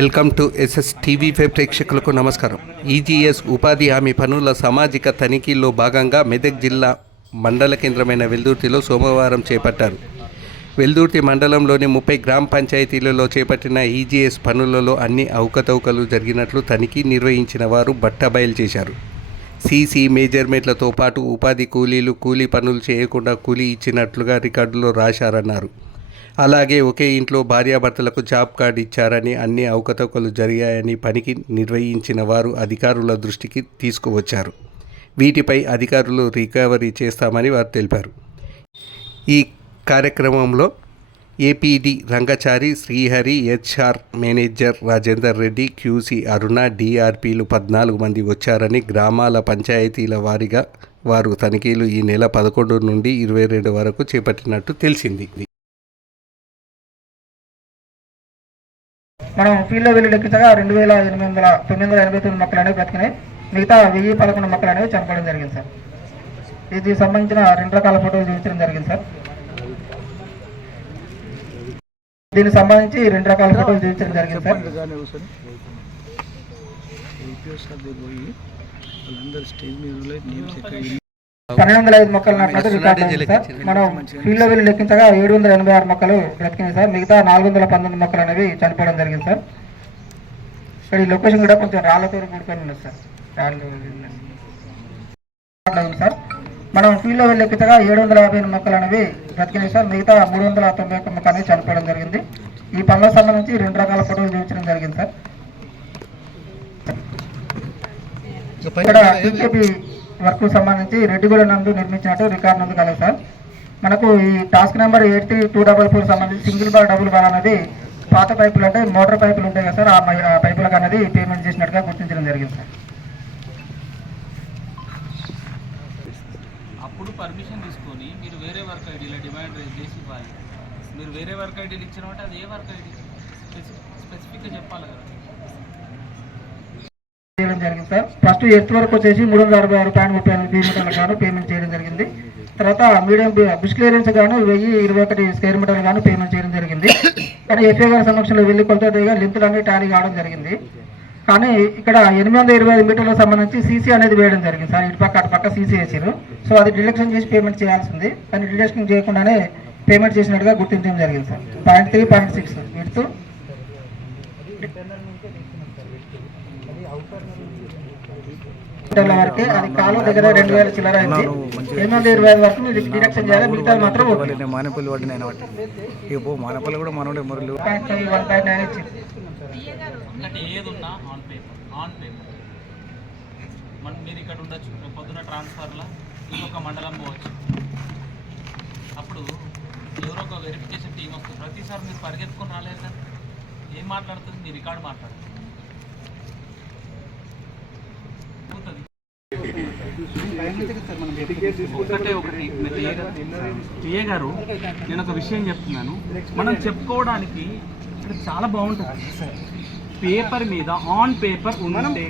Welcome to SS TV five ప్రేక్షకులకు నమస్కారం. EGS ఉపాధి హామీ పనుల సామాజిక తనిఖీల్లో భాగంగా మెదక్ జిల్లా మండల కేంద్రమైన వెల్దుర్తిలో సోమవారం చేపట్టారు. వెల్దుర్తి మండలంలోని ముప్పై గ్రామ పంచాయతీలలో చేపట్టిన ఈజీఎస్ పనులలో అన్ని అవకతవకలు జరిగినట్లు తనిఖీ నిర్వహించిన వారు బట్టబయలు చేశారు. సీసీ మేజర్మెంట్లతో పాటు ఉపాధి కూలీలు కూలీ పనులు చేయకుండా కూలీ ఇచ్చినట్లుగా రికార్డులో రాశారన్నారు. అలాగే ఒకే ఇంట్లో భార్యాభర్తలకు జాబ్ కార్డు ఇచ్చారని అన్ని అవకతవకలు జరిగాయని పనికి నిర్వహించిన వారు అధికారుల దృష్టికి తీసుకువచ్చారు. వీటిపై అధికారులు రికవరీ చేస్తామని వారు తెలిపారు. ఈ కార్యక్రమంలో APD Rangachari Srihari HR manager Rajender Reddy QC Aruna డిఆర్పీలు పద్నాలుగు మంది వచ్చారని గ్రామాల పంచాయతీల వారీగా వారు తనిఖీలు ఈ నెల పదకొండు నుండి ఇరవై రెండు వరకు చేపట్టినట్టు తెలిసింది. మనం ఫీల్డ్లో వెళ్ళి లెక్కించగా రెండు వేల ఎనిమిది వందల తొమ్మిది వందల ఎనభై తొమ్మిది మొక్కలు అనేవి బ్రతికినాయి. మిగతా వెయ్యి పదకొండు మొక్కలు అనేవి చనిపోవడం జరిగింది సార్. ఇది సంబంధించిన రెండు రకాల ఫోటోలు చూపించడం జరిగింది సార్. దీనికి సంబంధించి రెండు రకాల ఫోటోలు చూపించడం జరిగింది సార్. వాళ్ళందరూ స్టేజ్ మీద నేమ్స్ ఎక్కడ పన్నెండు వందల ఐదు మొక్కలు నాటినట్టు రికార్డు అయింది సార్. మనం ఫీల్డ్లో వెళ్ళి లెక్కించగా ఏడు వందల ఎనభై ఆరు మొక్కలు బ్రతికినాయి సార్. మిగతా నాలుగు వందల పంతొమ్మిది మొక్కలు అనేవి చనిపోవడం జరిగింది సార్. ఇక్కడ ఈ లొకేషన్ కూడా కొంచెం రాళ్ళతో కూడుకొని ఉన్నది సార్. రాళ్ళు ఉంది సార్. మనం ఫీల్డ్లో వెళ్ళి లెక్కించగా ఏడు వందల యాభై ఎనిమిది మొక్కలు అనేవి బ్రతికినాయి సార్. మిగతా మూడు వందల తొంభై ఒక్క మొక్క అనేది చనిపోవడం జరిగింది. ఈ పనులకు సంబంధించి రెండు రకాల ఫోటోలు చూపించడం జరిగింది సార్. ఇక్కడ టీకేపీ వర్క్ సంబంధించి రెడ్డిగూడ నందు నిర్మించినట్టు రికార్డు నందు కలదు సార్. మనకు ఈ task number eight three two double four సంబంధించి సింగిల్ బార్ డబుల్ బార్ అనేది పాత పైపులు అంటే మోటార్ పైపులు ఉంటాయి కదా సార్ ఆ పైపులకు అనేది పేమెంట్ చేసినట్టుగా గుర్తించడం జరిగింది సార్. అప్పుడు పర్మిషన్ తీసుకొని మీరు వేరే వర్క్ ఐడీలో డిమాండ్ రేజ్ చేసి ఇవ్వాలి. మీరు వేరే వర్క్ ఐడీలు ఇచ్చినామంటే అది ఏ వర్క్ ఐడి? స్పెసిఫిక్గా చెప్పాలి కదా. చేయడం జరిగింది సార్. ఫస్ట్ ఎస్ వరకు వచ్చేసి మూడు వందల అరవై ఆరు పాయింట్ ముప్పై ఎనిమిది మీటర్లకు గాను పేమెంట్ చేయడం జరిగింది. తర్వాత మీడియం బుష్ క్లియరెన్స్ గాను వెయ్యి ఇరవై ఒకటి స్క్వేర్ మీటర్లు గాను పేమెంట్ చేయడం జరిగింది. కానీ ఎఫ్ఏ గారి సమక్షంలో వెళ్ళి కొలతగా లింతులు అన్ని టాలీ కావడం జరిగింది. కానీ ఇక్కడ ఎనిమిది వందల ఇరవై ఐదు మీటర్లకు సంబంధించి సీసీ అనేది వేయడం జరిగింది సార్. ఇటు పక్క అటు పక్క సీసీ వేసారు. సో అది డిడక్షన్ చేసి పేమెంట్ చేయాల్సింది కానీ డిడక్షన్ చేయకుండానే పేమెంట్ చేసినట్టుగా గుర్తించడం జరిగింది sir. Point three point six వీటితో మీటర్ల వరకే అది కాలువ దగ్గర రెండు వేల చిల్లర అయింది. ఎనిమిది వందల ఇరవై ఐదు వరకు మీరు డిడక్షన్ చేయాలి మిగతా మాత్రం మానేపల్లి వాడిని వాటి ఇక పో మానేపల్లి కూడా మనోడే మురళి. వన్ పాయింట్ నైన్ ఇచ్చింది మన మీరు ఇక్కడ ఉండొచ్చు పొద్దున ట్రాన్స్ఫర్లో ఇంకొక మండలం పోవచ్చు. అప్పుడు ఎవరో ఒక వెరిఫికేషన్ టీం వస్తుంది ప్రతిసారి మీరు పరిగెత్తుకొని రాలేదు ఏం మాట్లాడుతుంది? మీ రికార్డు మాట్లాడుతుంది. ఒకటే ఒకటి పిఏ గారు నేను ఒక విషయం చెప్తున్నాను. మనం చెప్పుకోవడానికి ఇక్కడ చాలా బాగుంటుంది. పేపర్ మీద ఆన్ పేపర్ ఉంటే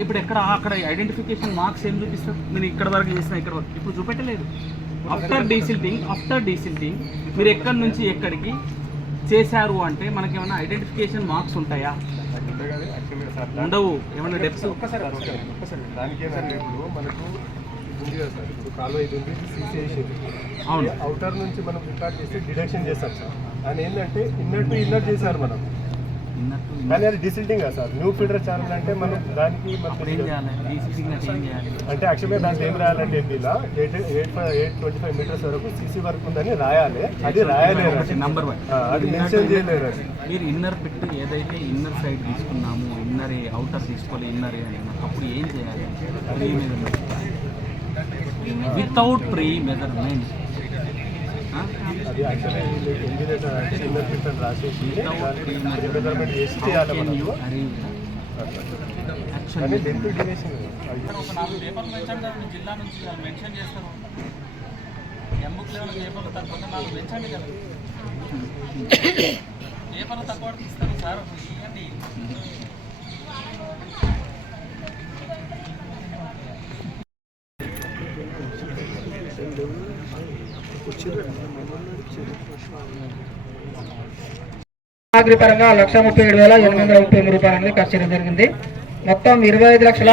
ఇప్పుడు ఎక్కడ- అక్కడ ఐడెంటిఫికేషన్ మార్క్స్ ఏం చూపిస్తారు? నేను ఇక్కడ వరకు చేసిన ఇక్కడ వరకు. ఇప్పుడు చూపెట్టలేదు. ఆఫ్టర్ డీసిల్టింగ్ ఆఫ్టర్ డీసిల్టింగ్ మీరు ఎక్కడి నుంచి ఎక్కడికి చేశారు అంటే మనకి ఏమైనా ఐడెంటిఫికేషన్ మార్క్స్ ఉంటాయా? ఉండవు. ఏమైనా డెప్స్ దానికి ఇప్పుడు మనకు ఉంది కదా సార్. ఇప్పుడు కాలువ ఇది ఉంది అవును. అవుటర్ నుంచి మనం రికార్డ్ చేసి డిడక్షన్ చేస్తాం సార్. దాని ఏంటంటే ఇన్నర్ టు ఇన్నర్ చేశారు మనం. కానీ అది డిసిల్టింగ్ కదా సార్. న్యూ ఫిల్టర్ ఛానల్ అంటే మనం దానికి అంటే యాక్చువల్గా దాంట్లో ఏం రాయాలంటే ఇలా eight eight five eight twenty five meters వరకు సీసీ వర్క్ ఉందని రాయాలి. అది రాయలేరు. అది. నంబర్ వన్ ఆ, అది మెన్షన్ చేయలేరు. మీరు ఇన్నర్ ఏదైతే ఇన్నర్ సైడ్ తీసుకున్నాము ఇన్నర్ అవుటర్ తీసుకోవాలి ఇన్నర్ అని అప్పుడు ఏం చేయాలి? Pre measurement without pre measurement without pre జిల్లా నుంచి మెన్షన్ చేస్తారు. ఎంబుక్ లెవెల్ పేపర్లు తక్కువ నాలుగు పెంచండి కదా తక్కువ ఇస్తారు సార్. ఇవ్వండి సామాగ్రి పరంగా లక్ష ముప్పై ఏడు వేల ఎనిమిది వందల ముప్పై మూడు రూపాయలు అనేది ఖర్చు చేయడం జరిగింది. మొత్తం ఇరవై ఐదు లక్షల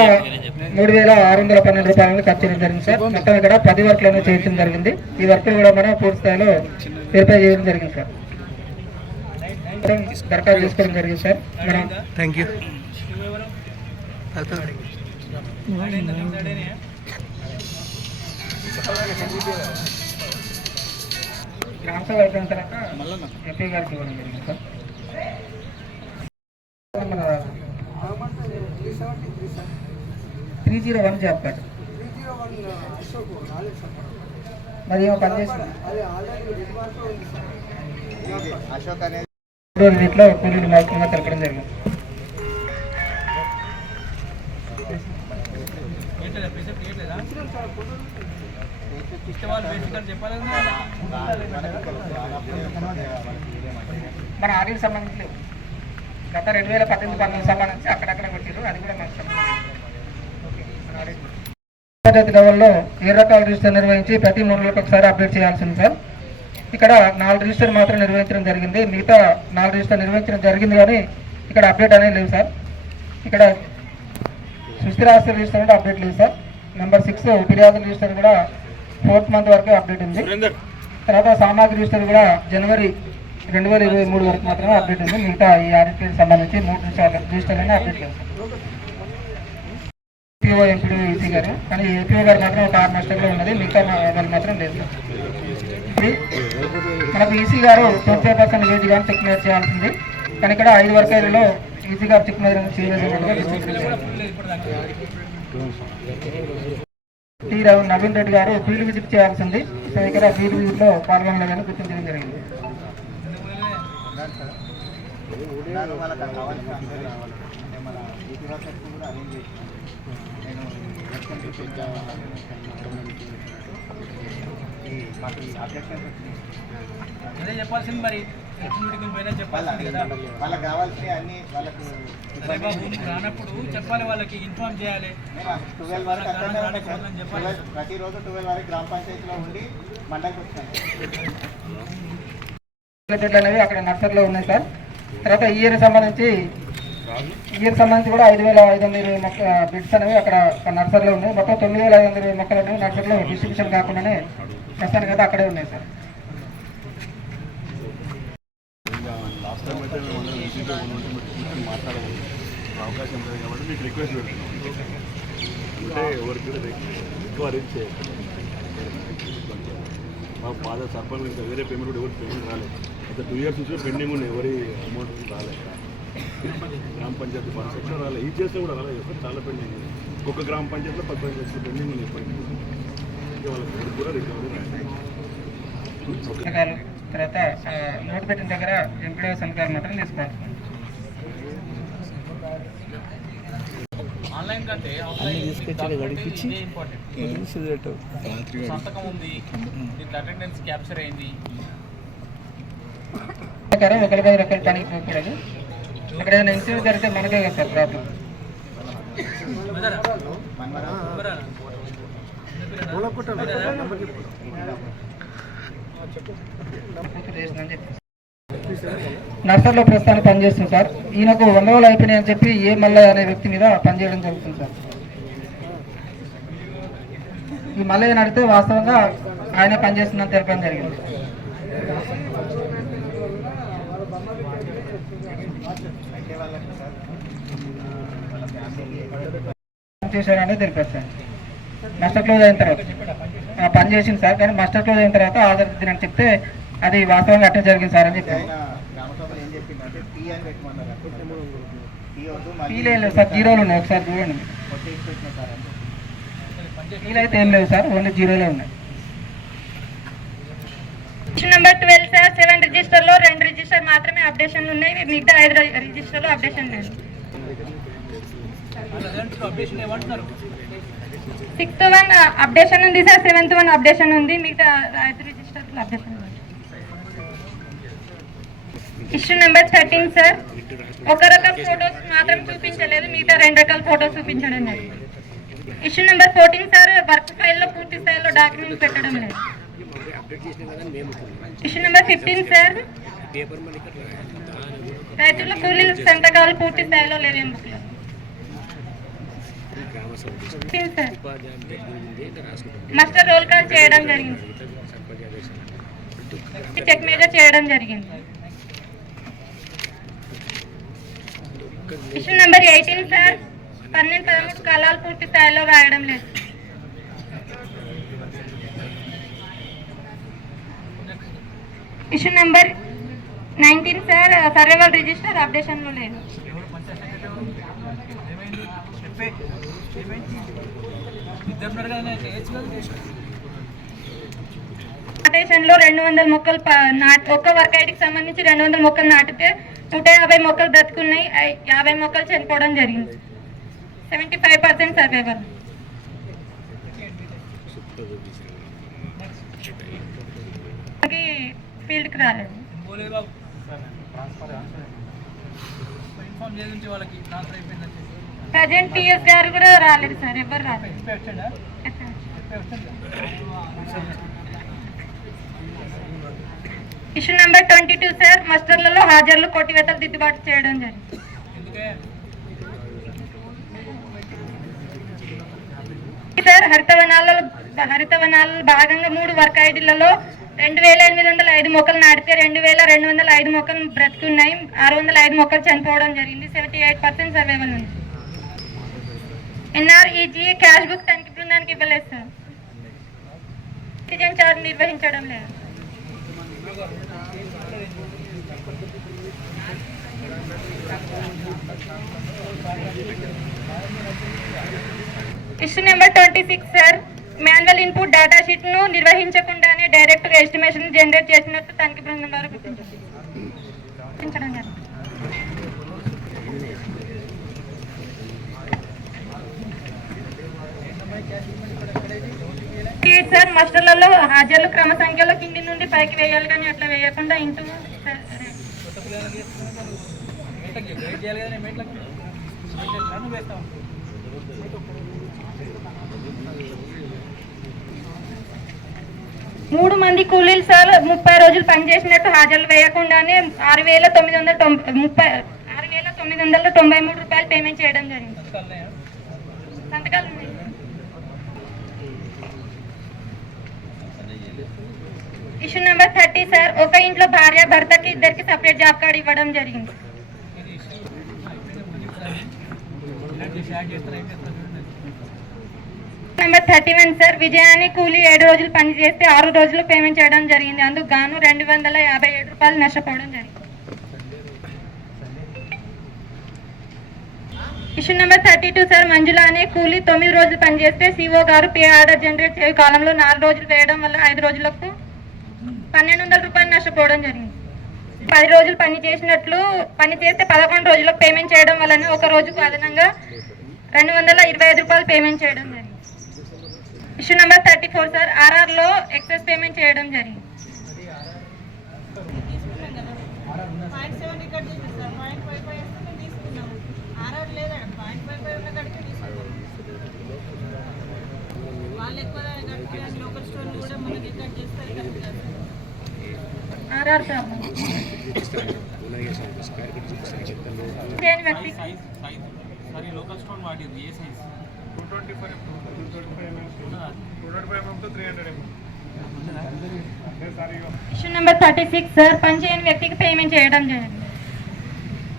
మూడు వేల ఆరు వందల పన్నెండు రూపాయలు అనేది ఖర్చు చేయడం జరిగింది సార్. మొత్తం ఇక్కడ పది వర్క్లు అనేది చేయడం జరిగింది. ఈ వర్క్లు కూడా మనం పూర్తి స్థాయిలో వెరిఫై చేయడం జరిగింది సార్. మొత్తం దరఖాస్తు చేసుకోవడం జరిగింది సార్. మనం థ్యాంక్ యూ గ్రామ సభ అయిపోయిన తర్వాత ఎంపీ గారికి ఇవ్వడం జరిగింది సార్. మన three zero one job card. మరి ఏమో పనిచేసింది రోజు వీటిలో కూలీలు మాత్రమే తెలపడం జరిగింది. మన ఆర్యకు సంబంధించి లేవు. గత రెండు వేల పద్దెనిమిది పంతొమ్మిది సంబంధించి అక్కడక్కడ కొట్టారు అది కూడా మనకు సంబంధించి లెవెల్లో ఏ రకాల రిజిస్టర్ నిర్వహించి ప్రతి మూడు ఒకసారి అప్డేట్ చేయాల్సింది సార్? ఇక్కడ నాలుగు రిజిస్టర్ మాత్రం నిర్వహించడం జరిగింది. మిగతా నాలుగు రిజిస్టర్ నిర్వహించడం జరిగింది కానీ ఇక్కడ అప్డేట్ అనేది లేవు సార్. ఇక్కడ సుస్థిరాస్తి రిజిస్టర్ కూడా అప్డేట్ లేదు సార్. నెంబర్ సిక్స్ ఫిర్యాదు రిజిస్టర్ కూడా ఫోర్త్ మంత్ వరకు అప్డేట్ ఉంది. తర్వాత సామాగ్రి రిజిస్టర్ కూడా జనవరి రెండు వేల ఇరవై మూడు వరకు మాత్రమే అప్డేట్ ఉంది. మిగతా ఈ ఆడిట్కి సంబంధించి మూడు రిజిస్టర్ రిజిస్టర్లనే అప్డేట్ లేదు. ఏపీఓ ఎంపీడీ ఈసీ గారు. కానీ ఏపీఓ గారు మాత్రం ఒక ఆరు మాస్టర్లో ఉన్నది. మిగతా వాళ్ళు మాత్రం లేదు ఉంది మనకు ఈసీ గారు ట్వంటీ ఫైవ్ పర్సెంట్ వేజ్ కానీ చెక్ మీద చేయాల్సింది. కానీ ఇక్కడ ఐదు వర్గాలలో ఈసీ గారు చెక్ మీద చేయలేదన్నట్టుగా రావు నవీన్ రెడ్డి గారు ఫీల్డ్ విజిట్ చేయాల్సింది. సో ఇక్కడ ఫీల్డ్ విజిట్లో పాల్గొనలేదని గుర్తించడం జరిగింది. నేను అదే చెప్పాల్సింది మరి. మీటింగ్ పోయినా కదా. వాళ్ళకి కావాల్సిన అన్ని వాళ్ళకు రానప్పుడు చెప్పాలి వాళ్ళకి ఇన్ఫార్మ్ చేయాలి. ట్వెల్వ్ వరకు అక్కడనే వాళ్ళకి ఉంటాయి సార్. వాళ్ళని చెప్పాలి. 12 ప్రతిరోజు ట్వెల్వ్ వరకు గ్రామ పంచాయతీలో ఉండి మండలికి చెట్లు అనేవి అక్కడ నర్సరీలో ఉన్నాయి సార్. తర్వాత ఈ ఇయర్ సంబంధించి ఈ ఇయర్ సంబంధించి కూడా ఐదు వేల ఐదు వందల ఇరవై మొక్క బిడ్స్ అనేవి అక్కడ నర్సరీలో ఉన్నాయి. మొత్తం తొమ్మిది వేల ఐదు వందల ఇరవై మొక్కలు అనేవి నర్సరీలో డిస్ట్రిబ్యూషన్ కాకుండానే ప్రస్తుతానికి అయితే అక్కడే ఉన్నాయి సార్. లాస్ట్ టైం అయితే మేము అందరం ఈజీగా ఉంటే కూర్చొని మాట్లాడవచ్చు అవకాశం లేదు కాబట్టి మీకు రిక్వెస్ట్ పెడుతున్నాం అంటే ఎవరికి కూడా ఎక్కువ అరేంజ్ చేయాలి మా ఫాదర్ సర్పంచ్ ఇంకా వేరే పేమెంట్ కూడా ఎవరికి పేమెంట్ రాలేదు అయితే టూ ఇయర్స్ నుంచి పెండింగ్ ఉన్నాయి ఎవరి అమౌంట్ రాలేదు గ్రామ పంచాయతీ ఫండ్స్ ఎక్కడ రాలేదు ఈ చేస్తే కూడా రాలేదు సార్ చాలా పెండింగ్ ఉంది ఒక్కొక్క గ్రామ పంచాయతీలో పది పది లక్షలు పెండింగ్ ఉన్నాయి తర్వాత ఆ, నోటు పెట్టిన దగ్గర ఎంపీడీ సంతకాలు మాత్రం తీసుకోవాలి ఆన్లైన్ కంటే ఆఫ్లైన్ తీసుకొచ్చి గడిపించి ఇంపార్టెంట్ సంతకం ఉంది దీంట్లో అటెండెన్స్ క్యాప్చర్ అయింది ప్రకారం ఒకరి పది రకాల పనికి పోకూడదు అక్కడ ఏదైనా ఇన్సిడెంట్ జరిగితే మనకే కదా సార్ ప్రాబ్లం నర్సర్లో ప్రస్తుతానికి పనిచేస్తుంది సార్. ఈయనకు వంద రోజులు అయిపోయినాయి అని చెప్పి ఏ మల్లయ్య అనే వ్యక్తి మీద పనిచేయడం జరుగుతుంది సార్. ఈ మల్లయ్య నడితే వాస్తవంగా ఆయన పనిచేస్తుందని తెలపడం జరిగింది. చేశారని తెలిపారు సార్. మాస్టర్ క్లోజ్ అయిన తర్వాత. ఆ, పని చేసింది సార్ కానీ మాస్టర్ క్లోజ్ అయిన తర్వాత ఆధార్ దినని చెప్తే అది వాస్తవంగా అట్టే జరిగింది సార్ అని ఏం లేదు సార్ జీరోలు ఉన్నాయి ఒకసారి చూడండి. ఫీల్ అయితే ఏం లేవు సార్ ఓన్లీ జీరోలే ఉన్నాయి. నెంబర్ ట్వెల్వ్ సార్ సెవెన్ రిజిస్టర్లో రెండు రిజిస్టర్ మాత్రమే అప్డేషన్లు ఉన్నాయి. మిగతా ఐదు రిజిస్టర్లో అప్డేషన్ లేదు సిక్స్త్ వన్ అప్డేషన్ ఉంది సార్ సెవెంత్ వన్ అప్డేషన్ ఉంది మిగతా రాయత్రి రిజిస్టర్ అప్డేషన్ ఉంది. Issue number thirteen sir. ఒక రకం ఫొటోస్ మాత్రం చూపించలేదు మిగతా రెండు రకాల ఫొటోస్ చూపించడం లేదు. Issue number fourteen sir work ఫైల్లో పూర్తి స్థాయిలో డాక్యుమెంట్స్ పెట్టడం లేదు. Issue number fifteen sir. రైతుల కూలీల సంతకాలు పూర్తి స్థాయిలో లేవేం మాస్టర్ రోల్ కాల్ చేయడం జరిగింది. చెక్ మీద చేయడం జరిగింది. Issue number eighteen sir. పన్నెండు పదమూడు కళాలు పూర్తి స్థాయిలో రాయడం లేదు. Issue number nineteen sir survival register అప్డేషన్లో లేదు. లో రెండు వందల మొక్కలు నాట్ ఒక్క వర్క్ ఐడికి సంబంధించి రెండు వందల మొక్కలు నాటితే నూట యాభై మొక్కలు బ్రతుకున్నాయి. యాభై మొక్కలు చనిపోవడం జరిగింది. Seventy five percent survival. ఫీల్డ్కి రాలేదు. వాళ్ళకి ట్రాన్స్ఫర్ ప్రజెంట్ టీఎస్ గారు కూడా రాలేదు సార్ ఎవరు రాలేదు. Issue number twenty two sir మస్టర్లలో హాజరులు కొట్టివేతలు దిద్దుబాటు చేయడం జరిగింది. సార్ హరితవనాలలో హరితవనాల భాగంగా మూడు వర్క్ ఐడీలలో రెండు వేల ఎనిమిది వందల ఐదు మొక్కలు నాటితే రెండు వేల రెండు వందల ఐదు మొక్కలు బ్రతికున్నాయి. ఆరు వందల ఐదు మొక్కలు చనిపోవడం జరిగింది. సెవెంటీ ఎయిట్ పర్సెంట్ సర్వేవల్ ఉంది. ఎన్ఆర్ఈజీ క్యాష్ బుక్ తనిఖీ బృందానికి ఇవ్వలేదు సార్ సిటిజన్ చార్జ్ నిర్వహించడం లేదు issue number twenty six sir manual input data షీట్ను నిర్వహించకుండానే డైరెక్ట్గా ఎస్టిమేషన్ జనరేట్ చేసినట్టు తనిఖీ బృందం వారు గుర్తించారు గుర్తించడం జరిగింది. ఈ సార్ మాస్టర్లలో హాజర్లు క్రమ సంఖ్యలో కింది నుండి పైకి వేయాలి కానీ అట్లా వేయకుండా ఇంటూ మూడు మంది కూలీలు సార్ ముప్పై రోజులు పనిచేసినట్టు హాజరు వేయకుండానే ఆరు వేల తొమ్మిది వందల తొంభై ముప్పై ఆరు వేల తొమ్మిది వందల తొంభై మూడు రూపాయలు పేమెంట్ చేయడం జరిగింది కలున్నాయా సంతకాలు ఉన్నాయి. ఇష్యూ నెంబర్ థర్టీ సార్ ఒక ఇంట్లో భార్య భర్తకి ఇద్దరికి సపరేట్ జాబ్ కార్డ్ ఇవ్వడం జరిగింది. నెంబర్ థర్టీ వన్ సార్ విజయాన్ని కూలీ ఏడు రోజులు పని చేస్తే ఆరు రోజులు పేమెంట్ చేయడం జరిగింది. అందుకు గాను రెండు వందల యాభై ఏడు రూపాయలు నష్టపోవడం జరిగింది. Issue number thirty two sir Manjula అనే కూలీ తొమ్మిది రోజులు పనిచేస్తే సిఓ గారు పే ఆర్డర్ జనరేట్ చేయ. కాలంలో నాలుగు రోజులు వేయడం వల్ల ఐదు రోజులకు పన్నెండు వందల రూపాయలు నష్టపోవడం జరిగింది. పది రోజులు పని చేసినట్లు పని చేస్తే పదకొండు రోజులకు పేమెంట్ చేయడం వలన ఒక రోజుకు అదనంగా రెండు వందల ఇరవై ఐదు రూపాయలు పేమెంట్ చేయడం జరిగింది. Issue number thirty four sir ఆర్ఆర్లో excess payment చేయడం జరిగింది. వాళ్ళు ఎక్కువ లోకల్ స్టోర్ కూడా మనకి కట్ చేస్తారు. కదా ఆర్ఆర్ ప్రాబ్లం చేయని వ్యక్తి సైజ్ సైజ్ సరే లోకల్ స్టోన్ వాడింది ఏ size two twenty five issue number thirty six sir పని చేయని వ్యక్తికి పేమెంట్ చేయడం జరిగింది.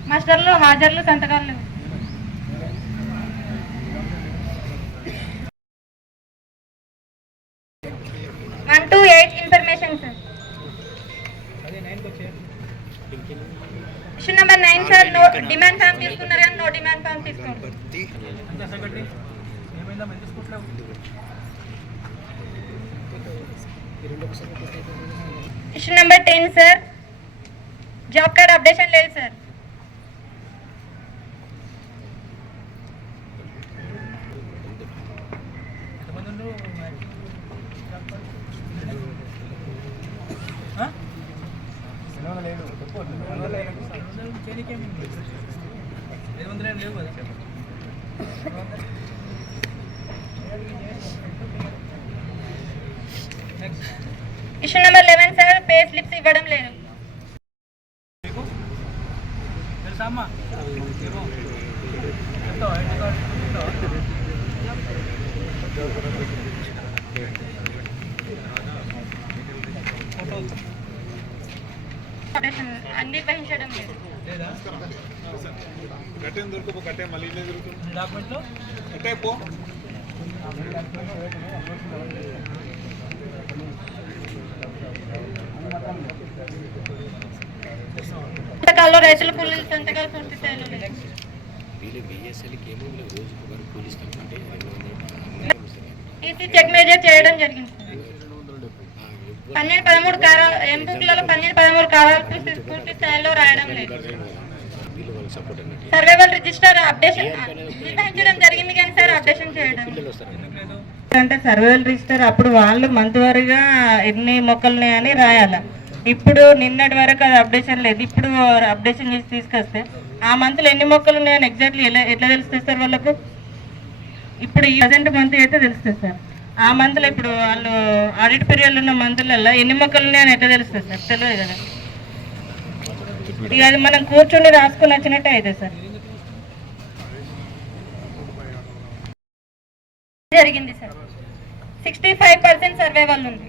మాస్టర్లు హాజర్లు సంతకాలు issue number nine sir no demand form తీసుకున్నారు? కానీ నో డిమాండ్ ఫామ్ తీసుకోండి issue number ten sir job card updation లేదు సార్ sama. itu itu నిర్వహించడం లేదు? కట్టే దొరుకు కట్టే మళ్ళీ దొరుకుతుంది. డాక్యుమెంట్లో? కట్టే పో. సంతకాల్లో రైతుల కూలీల సంతకాలు పూర్తి చెక్ మేజర్ చేయడం జరిగింది. పన్నెండు పదమూడు కారాలు ఎం బుక్లలో పన్నెండు పదమూడు కారాలు పూర్తి స్థాయిలో రాయడం లేదు. సర్వైవల్ రిజిస్టర్ అప్డేషన్ నిర్వహించడం జరిగింది కానీ సార్ అప్డేషన్ చేయడం. అంటే సర్వేల్ రిజిస్టర్ అప్పుడు వాళ్ళు మంత్ వారీగా ఎన్ని మొక్కలు అని రాయాలి? ఇప్పుడు నిన్నటి వరకు అది అప్డేషన్ లేదు. ఇప్పుడు అప్డేషన్ చేసి తీసుకొస్తే ఆ మంత్లో ఎన్ని మొక్కలు ఉన్నాయని ఎగ్జాక్ట్లీ ఎలా ఎట్లా తెలుస్తుంది సార్ వాళ్ళకు? ఇప్పుడు ఈ ప్రజెంట్ మంత్ అయితే తెలుస్తుంది సార్. ఆ మంత్లో ఇప్పుడు వాళ్ళు ఆడిట్ పీరియడ్లో ఉన్న మంత్లలో ఎన్ని మొక్కలు ఉన్నాయని ఎట్లా తెలుస్తుంది సార్? తెలియదు కదా. ఇక అది మనం కూర్చొని రాసుకొని వచ్చినట్టే అయితే సార్. జరిగింది sir. Sixty five percent survey వాళ్ళు ఉంది.